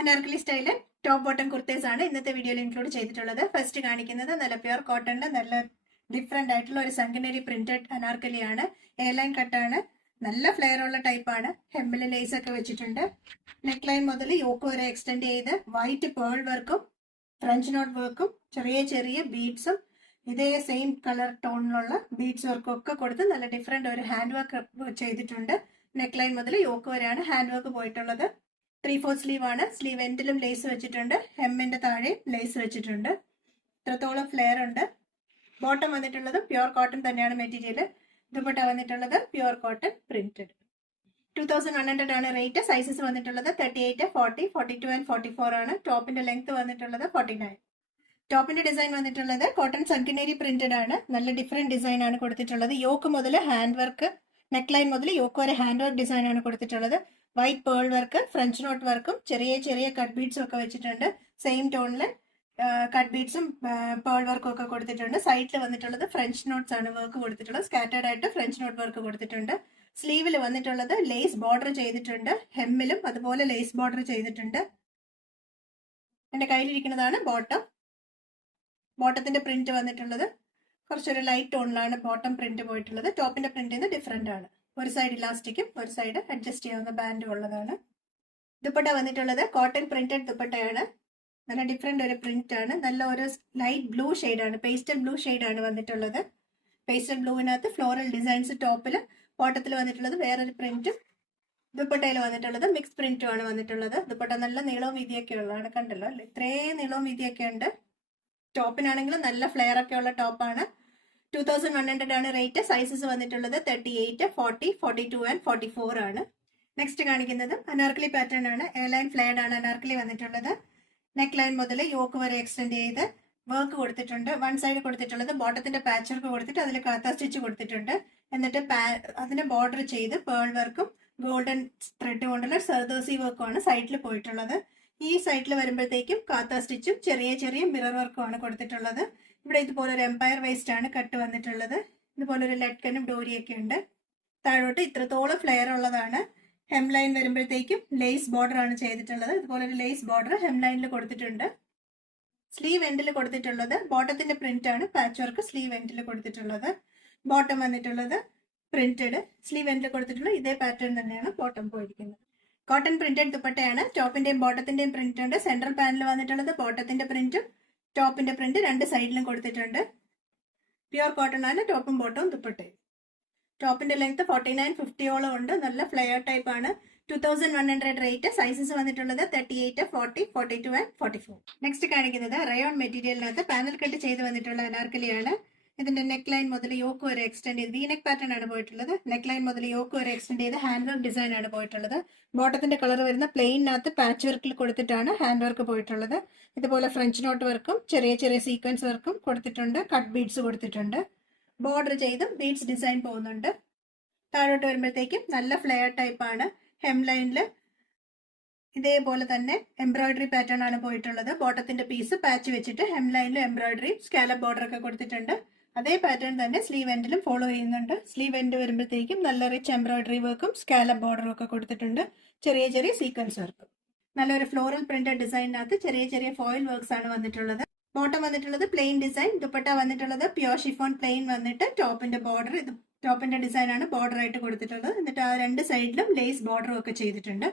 Anarkali style top bottom കുർത്തേസ് ആണ് ഇന്നത്തെ വീഡിയോയിൽ ഇൻക്ലൂഡ് ചെയ്തിട്ടുള്ളത്. ഫസ്റ്റ് കാണിക്കുന്നത് നല്ല പ്യുർ കോട്ടണിന്റെ നല്ല ഡിഫറെന്റ് ആയിട്ടുള്ള ഒരു സംഗനരി പ്രിന്റഡ് അനാർക്കലി ആണ്. എയർലൈൻ കട്ടാണ്, നല്ല ഫ്ലെയർ ഉള്ള ടൈപ്പാണ്. ഹെമ്മിൽ ലേസ് ഒക്കെ വെച്ചിട്ടുണ്ട്. നെക്ക് ലൈൻ മുതൽ യോക്ക് വരെ എക്സ്റ്റെൻഡ് ചെയ്ത് വൈറ്റ് പേൾ വർക്കും ഫ്രഞ്ച് നോട്ട് വർക്കും ചെറിയ ചെറിയ ബീഡ്സും ഇതേ സെയിം കളർ ടോണിലുള്ള ബീഡ്സ് വർക്കും ഒക്കെ കൊടുത്ത് നല്ല ഡിഫറെന്റ് ഒരു ഹാൻഡ് വർക്ക് ചെയ്തിട്ടുണ്ട്. നെക്ക് ലൈൻ മുതൽ യോക്ക് വരെയാണ് ഹാൻഡ് വർക്ക് പോയിട്ടുള്ളത്. 3/4 സ്ലീവ് ആണ്. സ്ലീവ് എൻഡിലും ലേസ് വെച്ചിട്ടുണ്ട്, ഹെമ്മിന്റെ താഴെ ലേസ് വെച്ചിട്ടുണ്ട്. ഇത്രത്തോളം ഫ്ലെയർ ഉണ്ട്. ബോട്ടം വന്നിട്ടുള്ളത് പ്യുർ കോട്ടൺ തന്നെയാണ് മെറ്റീരിയൽ. ദുപ്പട്ട വന്നിട്ടുള്ളത് പ്യുർ കോട്ടൺ പ്രിന്റഡ്. 2100 ആണ് റേറ്റ്. സൈസസ് വന്നിട്ടുള്ളത് 38, 40, 42 ആൻഡ് 44 ആണ്. ടോപ്പിന്റെ ലെങ്ത് വന്നിട്ടുള്ളത് 49. ടോപ്പിന്റെ ഡിസൈൻ വന്നിട്ടുള്ളത് കോട്ടൺ സംഗനരി പ്രിന്റഡ് ആണ്. നല്ല ഡിഫറെന്റ് ഡിസൈൻ ആണ് കൊടുത്തിട്ടുള്ളത്. യോക്ക് മുതൽ ഹാൻഡ് വർക്ക്, നെക്ക് ലൈൻ മുതൽ യോക്ക് വരെ ഹാൻഡ് വർക്ക് ഡിസൈൻ ആണ് കൊടുത്തിട്ടുള്ളത്. White pearl work, French not വർക്കും ചെറിയ ചെറിയ കട്ട് ബീഡ്സും ഒക്കെ വെച്ചിട്ടുണ്ട്. സെയിം ടോണിൽ കട്ട് ബീഡ്സും പേൾ വർക്കും ഒക്കെ കൊടുത്തിട്ടുണ്ട്. സൈഡിൽ വന്നിട്ടുള്ളത് ഫ്രഞ്ച് നോട്ട്സ് ആണ് വർക്ക് കൊടുത്തിട്ടുള്ളത്. സ്കാറ്റേർഡ് ആയിട്ട് ഫ്രഞ്ച് നോട്ട് വർക്ക് കൊടുത്തിട്ടുണ്ട്. സ്ലീവിൽ വന്നിട്ടുള്ളത് ലേസ് ബോർഡർ ചെയ്തിട്ടുണ്ട്. ഹെമ്മിലും അതുപോലെ ലേസ് ബോർഡർ ചെയ്തിട്ടുണ്ട്. എന്റെ കയ്യിലിരിക്കുന്നതാണ് ബോട്ടം. ബോട്ടത്തിന്റെ പ്രിന്റ് വന്നിട്ടുള്ളത് കുറച്ചൊരു ലൈറ്റ് ടോണിലാണ് ബോട്ടം പ്രിന്റ് പോയിട്ടുള്ളത്. ടോപ്പിന്റെ പ്രിന്റ് ഡിഫറെന്റ് ആണ്. ഒരു സൈഡ് ഇലാസ്റ്റിക്കും ഒരു സൈഡ് അഡ്ജസ്റ്റ് ചെയ്യാവുന്ന ബാൻഡും ഉള്ളതാണ്. ദുപ്പട്ട വന്നിട്ടുള്ളത് കോട്ടൺ പ്രിന്റഡ് ദുപ്പട്ടയാണ്. നല്ല ഡിഫറെന്റ് ഒരു പ്രിന്റ് ആണ്. നല്ല ഒരു ലൈറ്റ് ബ്ലൂ ആണ്, പേസ്റ്റൽ ബ്ലൂ ആണ് വന്നിട്ടുള്ളത്. പേസ്റ്റൽ ബ്ലൂവിനകത്ത് ഫ്ലോറൽ ഡിസൈൻസ് ടോപ്പിൽ, ബോട്ടത്തിൽ വന്നിട്ടുള്ളത് വേറൊരു പ്രിന്റും. ദുപ്പട്ടയിൽ വന്നിട്ടുള്ളത് മിക്സ് പ്രിന്റും ആണ് വന്നിട്ടുള്ളത്. ദുപ്പട്ട നല്ല നീളവും വീതിയൊക്കെ ഉള്ളതാണ്. കണ്ടല്ലോ അല്ലേ, ഇത്രയും നീളവും വീതിയൊക്കെ ഉണ്ട്. ടോപ്പിനാണെങ്കിലും നല്ല ഫ്ലെയർ ഒക്കെ ഉള്ള ടോപ്പാണ്. 2100 ആണ് റേറ്റ്. സൈസസ് വന്നിട്ടുള്ളത് 38, 40, 42 ആൻഡ് 44 ആണ്. നെക്സ്റ്റ് കാണിക്കുന്നത് അനാർക്കലി പാറ്റേൺ ആണ്. എയർലൈൻ ഫ്ലെയർഡ് ആണ് അനാർക്കലി വന്നിട്ടുള്ളത്. നെക്ക് ലൈൻ മുതൽ യോക്ക് വരെ എക്സ്റ്റെൻഡ് ചെയ്ത് വർക്ക് കൊടുത്തിട്ടുണ്ട്. വൺ സൈഡ് കൊടുത്തിട്ടുള്ളത് ബോട്ടത്തിന്റെ പാച്ച് വർക്ക് കൊടുത്തിട്ട് അതിൽ കാത്ത സ്റ്റിച്ച് കൊടുത്തിട്ടുണ്ട്. എന്നിട്ട് അതിനെ ബോർഡർ ചെയ്ത് പേൾ വർക്കും ഗോൾഡൻ ത്രെഡ് കൊണ്ടുള്ള സർദോസി വർക്കും ആണ് സൈഡിൽ പോയിട്ടുള്ളത്. ഈ സൈഡിൽ വരുമ്പോഴത്തേക്കും കാത്ത സ്റ്റിച്ചും ചെറിയ ചെറിയ മിറർ വർക്കും ആണ് കൊടുത്തിട്ടുള്ളത്. ഇവിടെ ഇതുപോലെ ഒരു എംപയർ വേസ്റ്റ് ആണ് കട്ട് വന്നിട്ടുള്ളത്. ഇതുപോലെ ഒരു ലട്കനും ഡോരിയൊക്കെ ഉണ്ട്. താഴോട്ട് ഇത്രത്തോളം ഫ്ലെയർ ഉള്ളതാണ്. ഹെം ലൈൻ വരുമ്പോഴത്തേക്കും ലേസ് ബോർഡർ ആണ് ചെയ്തിട്ടുള്ളത്. ഇതുപോലെ ഒരു ലേസ് ബോർഡർ ഹെം ലൈനിൽ കൊടുത്തിട്ടുണ്ട്. സ്ലീവ് എൻഡിൽ കൊടുത്തിട്ടുള്ളത് ബോട്ടത്തിന്റെ പ്രിന്റ് ആണ്. പാച്ച് വർക്ക് സ്ലീവ് എൻഡിൽ കൊടുത്തിട്ടുള്ളത്. ബോട്ടം വന്നിട്ടുള്ളത് പ്രിന്റഡ്. സ്ലീവ് എൻഡിൽ കൊടുത്തിട്ടുള്ള ഇതേ പാറ്റേൺ തന്നെയാണ് ബോട്ടം പോയിരിക്കുന്നത്. കോട്ടൺ പ്രിന്റഡ് ദുപ്പട്ടയാണ്. ടോപ്പിന്റെയും ബോട്ടത്തിന്റെയും പ്രിന്റ് ഉണ്ട്. സെൻട്രൽ പാനൽ വന്നിട്ടുള്ളത് ബോട്ടത്തിന്റെ പ്രിന്റും ടോപ്പിന്റെ പ്രിന്റ് രണ്ട് സൈഡിലും കൊടുത്തിട്ടുണ്ട്. പ്യുർ കോട്ടൺ ആണ് ടോപ്പും ബോട്ടവും ദുപ്പട്ടയും. ടോപ്പിന്റെ ലെങ്ത് 49, 50 ഉണ്ട്. നല്ല ഫ്ലെയർ ടൈപ്പ് ആണ്. 2100 റേറ്റ്. സൈസസ് വന്നിട്ടുള്ളത് 38, 40, 42 ആൻഡ് 44. നെക്സ്റ്റ് കാണിക്കുന്നത് റയോൺ മെറ്റീരിയലിനകത്ത് പാനൽ കട്ട് ചെയ്ത് വന്നിട്ടുള്ള അനാർക്കലിയാണ്. ഇതിന്റെ നെക്ക് ലൈൻ മുതൽ യോക്ക് വരെ എക്സ്റ്റെൻഡ് ചെയ്ത് വി നെക്ക് പാറ്റേൺ ആണ് പോയിട്ടുള്ളത്. നെക്ക് ലൈൻ മുതൽ യോക്ക് വരെ എക്സ്റ്റെൻഡ് ചെയ്ത് ഹാൻഡ് വർക്ക് ഡിസൈൻ ആണ് പോയിട്ടുള്ളത്. ബോട്ടത്തിന്റെ കളർ വരുന്ന പ്ലെയിനകത്ത് പാച്ച് വർക്കിൽ കൊടുത്തിട്ടാണ് ഹാൻഡ് വർക്ക് പോയിട്ടുള്ളത്. ഇതുപോലെ ഫ്രഞ്ച് നോട്ട് വർക്കും ചെറിയ ചെറിയ സീക്വൻസ് വർക്കും കൊടുത്തിട്ടുണ്ട്. കട്ട് ബീഡ്സ് കൊടുത്തിട്ടുണ്ട്. ബോർഡർ ചെയ്ത് ബീഡ്സ് ഡിസൈൻ പോകുന്നുണ്ട്. താഴോട്ട് വരുമ്പോഴത്തേക്കും നല്ല ഫ്ലെയർ ടൈപ്പ് ആണ്. ഹെം ലൈനിൽ ഇതേപോലെ തന്നെ എംബ്രോയിഡറി പാറ്റേൺ ആണ് പോയിട്ടുള്ളത്. ബോട്ടത്തിന്റെ പീസ് പാച്ച് വെച്ചിട്ട് ഹെം ലൈനിലും എംബ്രോയിഡറി സ്കാലപ്പ് ബോർഡർ ഒക്കെ കൊടുത്തിട്ടുണ്ട്. അതേ പാറ്റേൺ തന്നെ സ്ലീവ് എൻഡിലും ഫോളോ ചെയ്യുന്നുണ്ട്. സ്ലീവ് എൻഡ് വരുമ്പോഴത്തേക്കും നല്ല റിച്ച് എംബ്രോയിഡറി വർക്കും സ്കാലപ്പ് ബോർഡറും ഒക്കെ കൊടുത്തിട്ടുണ്ട്. ചെറിയ ചെറിയ സീക്വൻസ് വർക്കും. നല്ലൊരു ഫ്ലോറൽ പ്രിന്റഡ് ഡിസൈനിനകത്ത് ചെറിയ ചെറിയ ഫോയിൽ വർക്ക്സ് ആണ് വന്നിട്ടുള്ളത്. ബോട്ടം വന്നിട്ടുള്ളത് പ്ലെയിൻ ഡിസൈൻ. ദുപ്പട്ട വന്നിട്ടുള്ളത് പ്യോർ ഷിഫോൺ പ്ലെയിൻ വന്നിട്ട് ടോപ്പിന്റെ ബോർഡർ, ഇത് ടോപ്പിന്റെ ഡിസൈൻ ആണ് ബോർഡർ ആയിട്ട് കൊടുത്തിട്ടുള്ളത്. എന്നിട്ട് ആ രണ്ട് സൈഡിലും ലേസ് ബോർഡറും ഒക്കെ ചെയ്തിട്ടുണ്ട്.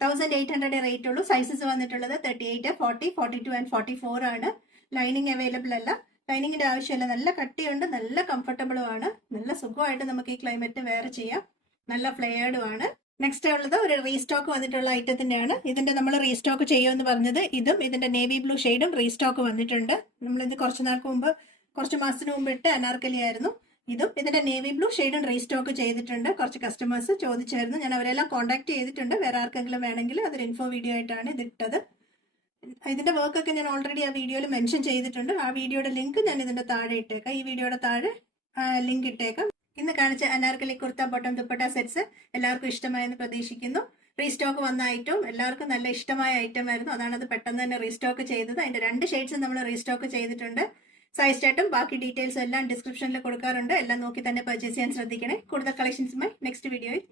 1800 റേറ്റ് ഉള്ളൂ. സൈസസ് വന്നിട്ടുള്ളത് 38, 40, 42 ആൻഡ് 44 ആണ്. ലൈനിങ് അവൈലബിൾ അല്ല. ലൈനിങ്ങിന്റെ ആവശ്യമില്ല. നല്ല കട്ടിയുണ്ട്, നല്ല കംഫർട്ടബിളും ആണ്. നല്ല സുഖമായിട്ട് നമുക്ക് ഈ ക്ലൈമറ്റ് വെയർ ചെയ്യാം. നല്ല ഫ്ലെയർഡും ആണ്. നെക്സ്റ്റ് ഉള്ളത് ഒരു റീസ്റ്റോക്ക് വന്നിട്ടുള്ള ഐറ്റത്തിന്റെയാണ്. ഇതിന്റെ നമ്മൾ റീസ്റ്റോക്ക് ചെയ്യുമെന്ന് പറഞ്ഞത് ഇതും ഇതിന്റെ നേവി ബ്ലൂ ഷെയ്ഡും റീസ്റ്റോക്ക് വന്നിട്ടുണ്ട്. നമ്മളിത് കുറച്ച് മാസത്തിന് മുമ്പ് ഇട്ട് അനാർക്കലി ആയിരുന്നു. ഇതും ഇതിന്റെ നേവി ബ്ലൂ ഷെയ്ഡും റീസ്റ്റോക്ക് ചെയ്തിട്ടുണ്ട്. കുറച്ച് കസ്റ്റമേഴ്സ് ചോദിച്ചായിരുന്നു. ഞാൻ അവരെല്ലാം കോൺടാക്ട് ചെയ്തിട്ടുണ്ട്. വേറെ ആർക്കെങ്കിലും വേണമെങ്കിൽ അതൊരു ഇൻഫോ വീഡിയോ ആയിട്ടാണ് ഇതിട്ടത്. ഇതിന്റെ വർക്കൊക്കെ ഞാൻ ഓൾറെഡി ആ വീഡിയോയിൽ മെൻഷൻ ചെയ്തിട്ടുണ്ട്. ആ വീഡിയോയുടെ ലിങ്ക് ഞാൻ ഇതിന്റെ താഴെ ഇട്ടേക്കാം. ഈ വീഡിയോയുടെ താഴെ ലിങ്ക് ഇട്ടേക്കാം. ഇന്ന് കാണിച്ച അനാർക്കലി കുർത്ത ബോട്ടം ദുപ്പട്ട സെറ്റ്സ് എല്ലാവർക്കും ഇഷ്ടമായെന്ന് പ്രതീക്ഷിക്കുന്നു. റീസ്റ്റോക്ക് വന്ന ഐറ്റവും എല്ലാവർക്കും നല്ല ഇഷ്ടമായ ഐറ്റം ആയിരുന്നു. അതാണ് അത് പെട്ടെന്ന് തന്നെ റീസ്റ്റോക്ക് ചെയ്തത്. അതിന്റെ 2 ഷെയ്ഡ്സ് നമ്മൾ റീസ്റ്റോക്ക് ചെയ്തിട്ടുണ്ട്. സൈസ് ചാർട്ടും ബാക്കി ഡീറ്റെയിൽസും എല്ലാം ഡിസ്ക്രിപ്ഷനിൽ കൊടുക്കാറുണ്ട്. എല്ലാം നോക്കി തന്നെ പർച്ചേസ് ചെയ്യാൻ ശ്രദ്ധിക്കണേ. കൂടുതൽ കളക്ഷൻസുമായി നെക്സ്റ്റ് വീഡിയോയിൽ